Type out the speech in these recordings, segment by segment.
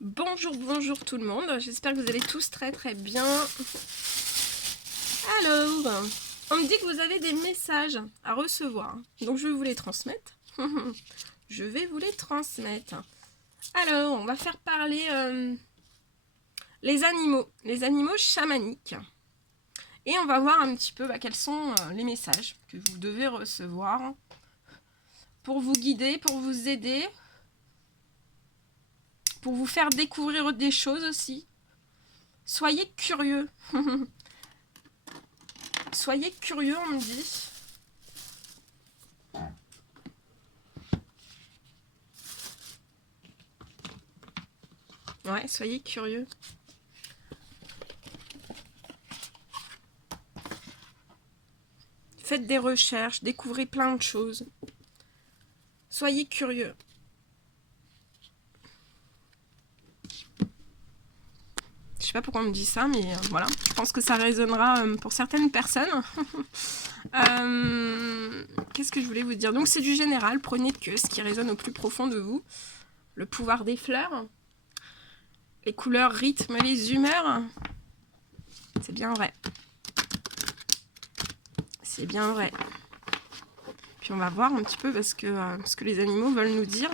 Bonjour tout le monde, j'espère que vous allez tous très bien. Alors, on me dit que vous avez des messages à recevoir, donc je vais vous les transmettre. Je vais vous les transmettre. Alors, on va faire parler les animaux chamaniques. Et on va voir un petit peu quels sont les messages que vous devez recevoir pour vous guider, pour vous aider, pour vous faire découvrir des choses aussi. Soyez curieux. Soyez curieux, on me dit. Ouais, soyez curieux. Faites des recherches, découvrez plein de choses. Soyez curieux. Je sais pas pourquoi on me dit ça, mais voilà. Je pense que ça résonnera pour certaines personnes. Qu'est-ce que je voulais vous dire? Donc c'est du général, prenez que ce qui résonne au plus profond de vous. Le pouvoir des fleurs. Les couleurs rythment les humeurs. C'est bien vrai. C'est bien vrai. Puis on va voir un petit peu ce que les animaux veulent nous dire.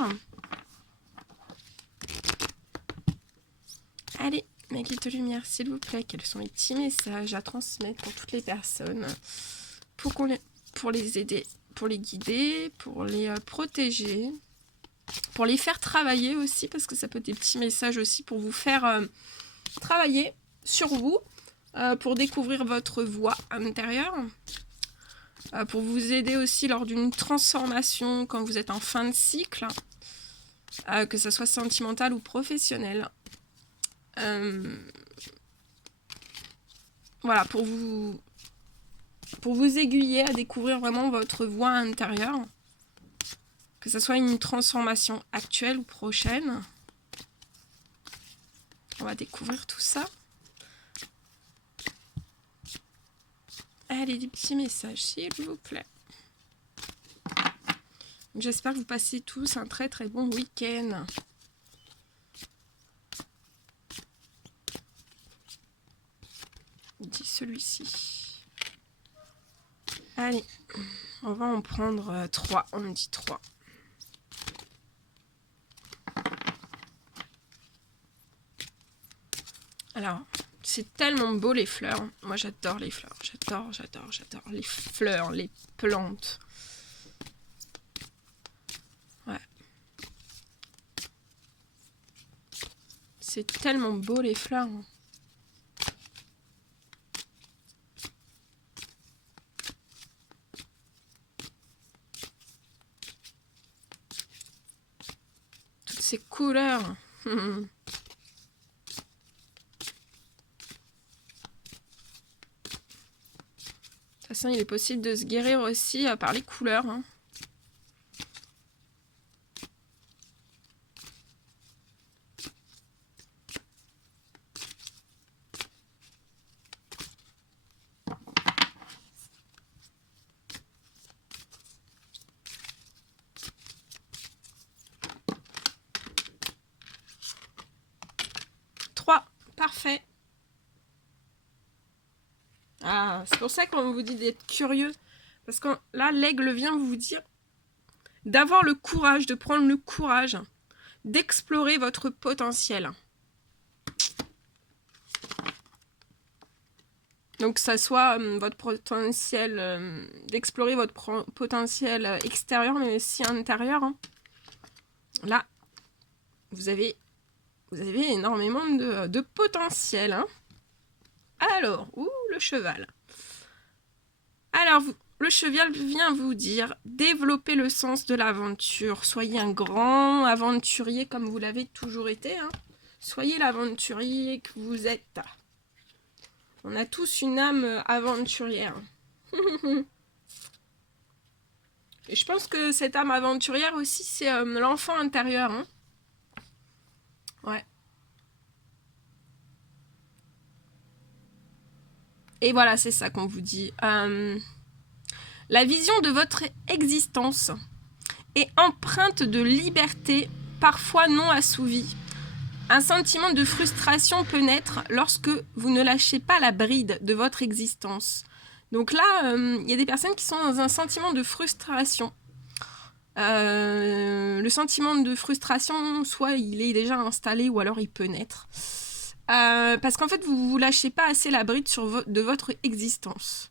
Allez, ma guide de lumière, s'il vous plaît, quels sont les petits messages à transmettre pour toutes les personnes, pour les aider, pour les guider, pour les protéger, pour les faire travailler aussi, parce que ça peut être des petits messages aussi pour vous faire travailler sur vous, pour découvrir votre voix intérieure, pour vous aider aussi lors d'une transformation quand vous êtes en fin de cycle, que ce soit sentimental ou professionnel. Voilà, pour vous aiguiller à découvrir vraiment votre voix intérieure, que ce soit une transformation actuelle ou prochaine. On va découvrir tout ça. Allez, des petits messages, s'il vous plaît. J'espère que vous passez tous un très bon week-end. Dit celui-ci. Allez, on va en prendre 3. On me dit 3. Alors, c'est tellement beau les fleurs. Moi j'adore les fleurs. J'adore les fleurs, les plantes. Ouais. C'est tellement beau les fleurs. Toutes ces couleurs. De toute façon, il est possible de se guérir aussi par les couleurs. Parfait. Ah, c'est pour ça qu'on vous dit d'être curieux. Parce que là, l'aigle vient vous dire d'avoir le courage, de prendre le courage d'explorer votre potentiel. Donc que ça soit votre potentiel, d'explorer votre potentiel extérieur, mais aussi intérieur. Là, vous avez énormément de potentiel. Alors, le cheval. Alors, le cheval vient vous dire, développez le sens de l'aventure. Soyez un grand aventurier comme vous l'avez toujours été. Soyez l'aventurier que vous êtes. On a tous une âme aventurière. Et je pense que cette âme aventurière aussi, c'est l'enfant intérieur. Ouais. Et voilà, c'est ça qu'on vous dit. La vision de votre existence est empreinte de liberté, parfois non assouvie. Un sentiment de frustration peut naître lorsque vous ne lâchez pas la bride de votre existence. Donc là, il y a des personnes qui sont dans un sentiment de frustration. Le sentiment de frustration, soit il est déjà installé ou alors il peut naître. Parce qu'en fait, vous ne lâchez pas assez la bride de votre existence.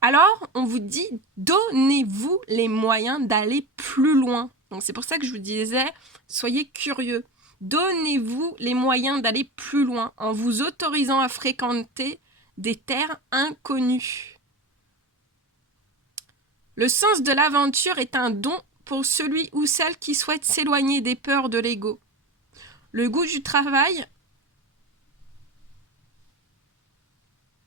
Alors, on vous dit, donnez-vous les moyens d'aller plus loin. Donc c'est pour ça que je vous disais, soyez curieux. Donnez-vous les moyens d'aller plus loin en vous autorisant à fréquenter des terres inconnues. Le sens de l'aventure est un don pour celui ou celle qui souhaite s'éloigner des peurs de l'ego. Le goût du travail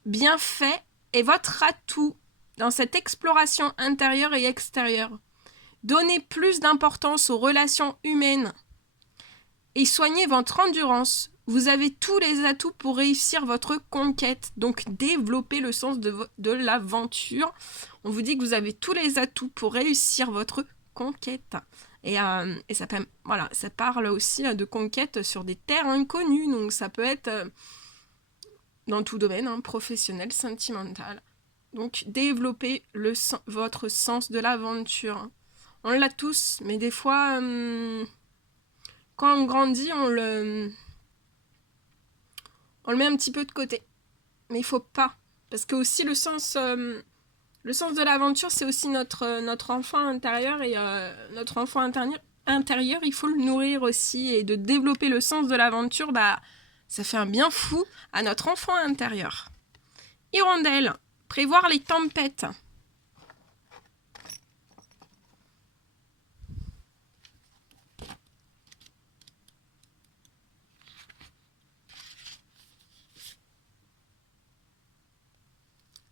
bien fait est votre atout dans cette exploration intérieure et extérieure. Donnez plus d'importance aux relations humaines et soignez votre endurance. Vous avez tous les atouts pour réussir votre conquête. Donc, développez le sens de l'aventure. On vous dit que vous avez tous les atouts pour réussir votre conquête. Et ça parle aussi de conquête sur des terres inconnues. Donc, ça peut être dans tout domaine, professionnel, sentimental. Donc, développez votre sens de l'aventure. On l'a tous, mais des fois, quand on grandit, on le met un petit peu de côté. Mais il faut pas. Parce que aussi le sens de l'aventure, c'est aussi notre enfant intérieur. Et notre enfant intérieur, il faut le nourrir aussi. Et de développer le sens de l'aventure, ça fait un bien fou à notre enfant intérieur. Hirondelle, prévoir les tempêtes.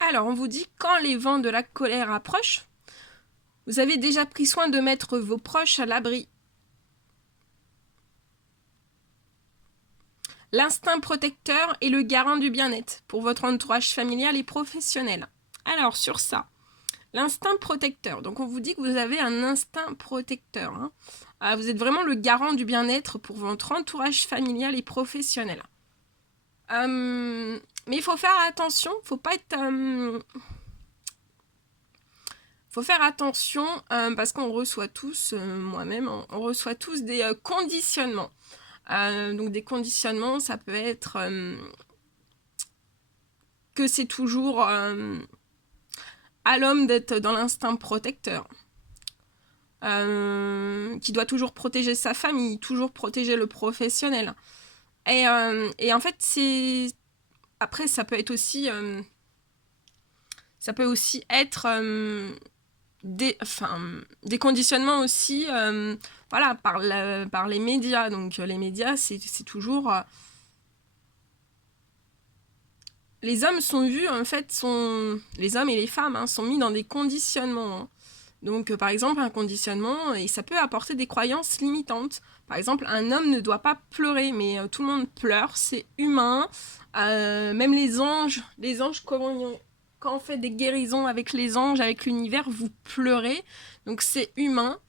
Alors, on vous dit, quand les vents de la colère approchent, vous avez déjà pris soin de mettre vos proches à l'abri. L'instinct protecteur est le garant du bien-être pour votre entourage familial et professionnel. Alors, sur ça, l'instinct protecteur. Donc, on vous dit que vous avez un instinct protecteur. Vous êtes vraiment le garant du bien-être pour votre entourage familial et professionnel. Mais il faut faire attention, faut pas être... faut faire attention parce qu'on reçoit tous, moi-même, on reçoit tous des conditionnements. Donc des conditionnements, ça peut être que c'est toujours à l'homme d'être dans l'instinct protecteur. Qui doit toujours protéger sa famille, toujours protéger le professionnel. Et en fait, c'est... Après, ça peut être aussi être des conditionnements aussi par les médias. Donc les médias, c'est toujours... les hommes sont vus, en fait, les hommes et les femmes sont mis dans des conditionnements. Donc, par exemple, un conditionnement, et ça peut apporter des croyances limitantes. Par exemple, un homme ne doit pas pleurer, mais tout le monde pleure, c'est humain. Même les anges, quand on fait des guérisons avec les anges, avec l'univers, vous pleurez. Donc, c'est humain.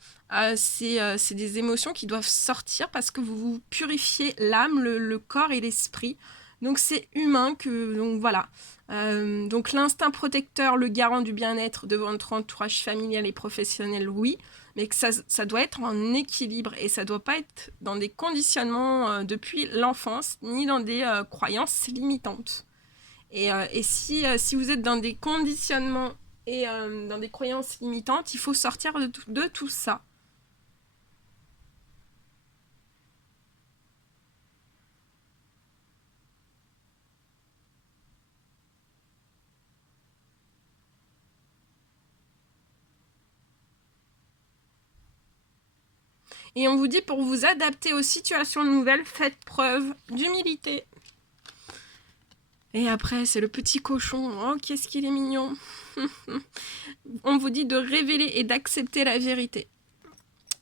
C'est des émotions qui doivent sortir parce que vous purifiez l'âme, le corps et l'esprit. Donc, c'est humain donc voilà. Donc l'instinct protecteur, le garant du bien-être de votre entourage familial et professionnel, oui, mais que ça doit être en équilibre et ça doit pas être dans des conditionnements depuis l'enfance, ni dans des croyances limitantes. Et si vous êtes dans des conditionnements et dans des croyances limitantes, il faut sortir de tout ça. Et on vous dit, pour vous adapter aux situations nouvelles, faites preuve d'humilité. Et après, c'est le petit cochon. Oh, qu'est-ce qu'il est mignon. On vous dit de révéler et d'accepter la vérité.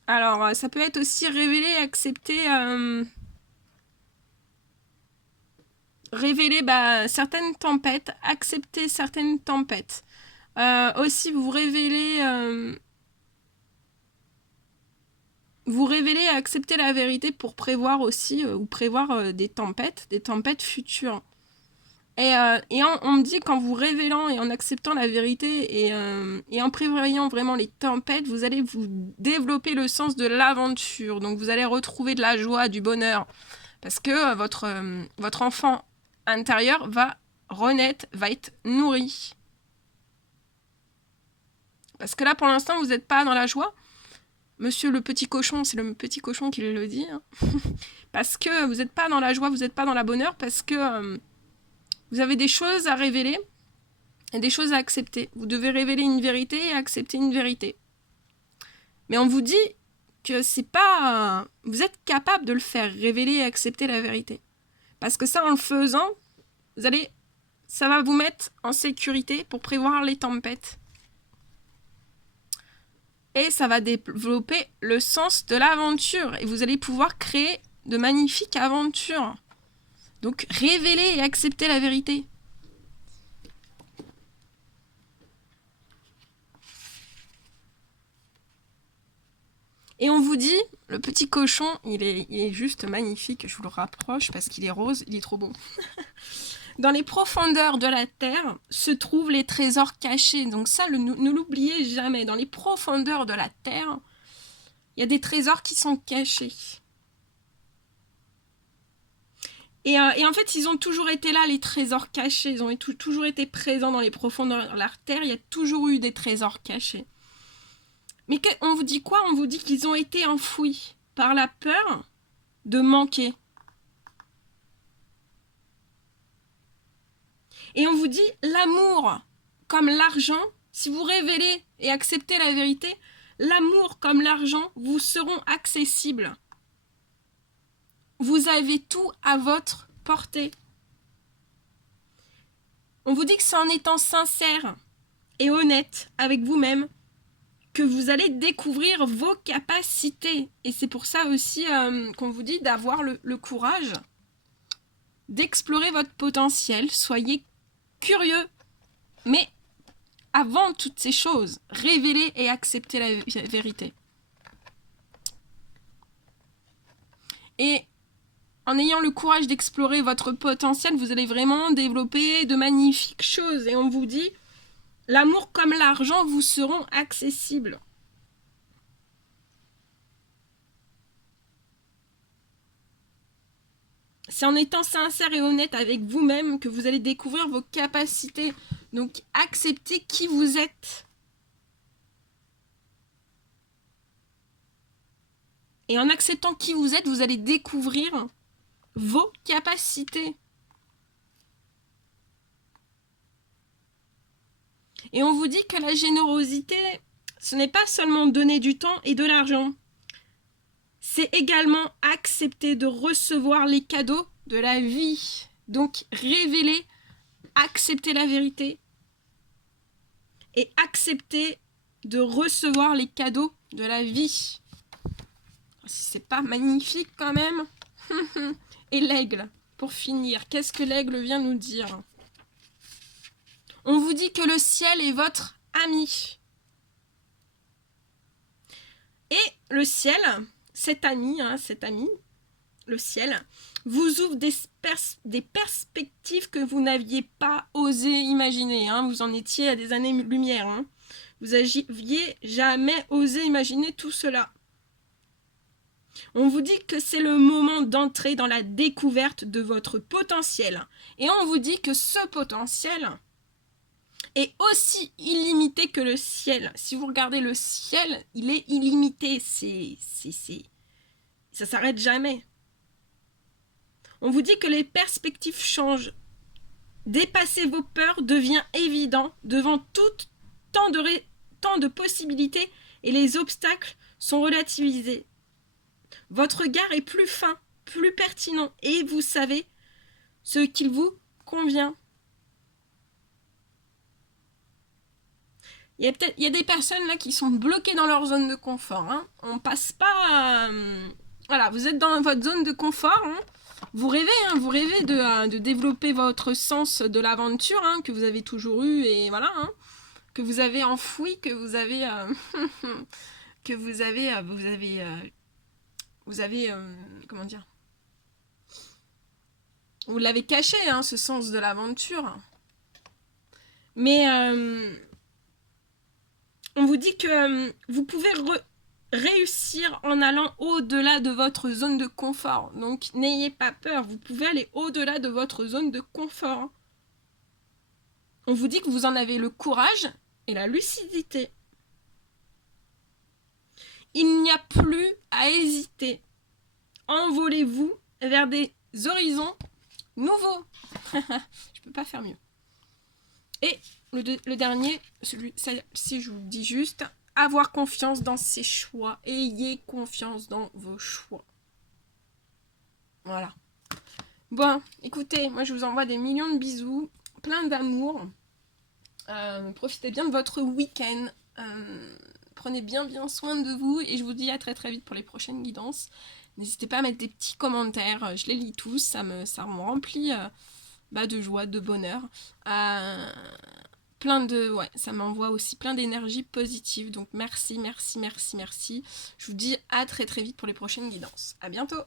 Alors, ça peut être aussi révéler et accepter... révéler certaines tempêtes, accepter certaines tempêtes. Aussi, vous révélez... vous révéler et accepter la vérité pour prévoir aussi, ou prévoir des tempêtes futures. Et on me dit qu'en vous révélant et en acceptant la vérité et en prévoyant vraiment les tempêtes, vous allez vous développer le sens de l'aventure. Donc vous allez retrouver de la joie, du bonheur. Parce que votre enfant intérieur va renaître, va être nourri. Parce que là, pour l'instant, vous n'êtes pas dans la joie. Monsieur le petit cochon, c'est le petit cochon qui le dit. Hein. Parce que vous n'êtes pas dans la joie, vous n'êtes pas dans la bonheur, parce que vous avez des choses à révéler et des choses à accepter. Vous devez révéler une vérité et accepter une vérité. Mais on vous dit que c'est pas... Vous êtes capable de le faire, révéler et accepter la vérité. Parce que ça, en le faisant, ça va vous mettre en sécurité pour prévoir les tempêtes. Et ça va développer le sens de l'aventure. Et vous allez pouvoir créer de magnifiques aventures. Donc, révéler et accepter la vérité. Et on vous dit, le petit cochon, il est juste magnifique. Je vous le rapproche parce qu'il est rose, il est trop beau. Dans les profondeurs de la terre se trouvent les trésors cachés. Donc ça, ne l'oubliez jamais. Dans les profondeurs de la terre, il y a des trésors qui sont cachés. Et en fait, ils ont toujours été là, les trésors cachés. Ils ont toujours été présents dans les profondeurs de la terre. Il y a toujours eu des trésors cachés. Mais on vous dit quoi? On vous dit qu'ils ont été enfouis par la peur de manquer. Et on vous dit, l'amour comme l'argent, si vous révélez et acceptez la vérité, l'amour comme l'argent vous seront accessibles. Vous avez tout à votre portée. On vous dit que c'est en étant sincère et honnête avec vous-même que vous allez découvrir vos capacités. Et c'est pour ça aussi qu'on vous dit d'avoir le courage d'explorer votre potentiel. Soyez curieux. Mais avant toutes ces choses, révélez et acceptez la vérité. Et en ayant le courage d'explorer votre potentiel, vous allez vraiment développer de magnifiques choses. Et on vous dit, l'amour comme l'argent vous seront accessibles. C'est en étant sincère et honnête avec vous-même que vous allez découvrir vos capacités. Donc, acceptez qui vous êtes. Et en acceptant qui vous êtes, vous allez découvrir vos capacités. Et on vous dit que la générosité, ce n'est pas seulement donner du temps et de l'argent. C'est également accepter de recevoir les cadeaux de la vie. Donc, révéler, accepter la vérité et accepter de recevoir les cadeaux de la vie. C'est pas magnifique quand même? Et l'aigle, pour finir, qu'est-ce que l'aigle vient nous dire? On vous dit que le ciel est votre ami. Et le ciel, cet ami, le ciel, vous ouvre des perspectives que vous n'aviez pas osé imaginer. Vous en étiez à des années-lumière. Vous n'aviez jamais osé imaginer tout cela. On vous dit que c'est le moment d'entrer dans la découverte de votre potentiel. Et on vous dit que ce potentiel est aussi illimité que le ciel. Si vous regardez le ciel, il est illimité. Ça s'arrête jamais. On vous dit que les perspectives changent. Dépasser vos peurs devient évident devant tant de possibilités et les obstacles sont relativisés. Votre regard est plus fin, plus pertinent et vous savez ce qu'il vous convient. Il y a des personnes là qui sont bloquées dans leur zone de confort. On passe pas... Voilà, vous êtes dans votre zone de confort. Vous rêvez de développer votre sens de l'aventure que vous avez toujours eu et voilà, que vous avez enfoui, que vous avez vous avez, comment dire, vous l'avez caché, hein, ce sens de l'aventure. Mais on vous dit que vous pouvez réussir en allant au-delà de votre zone de confort. Donc n'ayez pas peur, vous pouvez aller au-delà de votre zone de confort. On vous dit que vous en avez le courage et la lucidité. Il n'y a plus à hésiter. Envolez-vous vers des horizons nouveaux. Je peux pas faire mieux. Et le dernier, si je vous dis juste, avoir confiance dans ses choix. Ayez confiance dans vos choix. Voilà. Bon, écoutez, moi je vous envoie des millions de bisous, plein d'amour. Profitez bien de votre week-end. Prenez bien soin de vous et je vous dis à très vite pour les prochaines guidances. N'hésitez pas à mettre des petits commentaires, je les lis tous, ça me remplit de joie, de bonheur. Ça m'envoie aussi plein d'énergie positive. Donc merci. Je vous dis à très vite pour les prochaines guidances. À bientôt.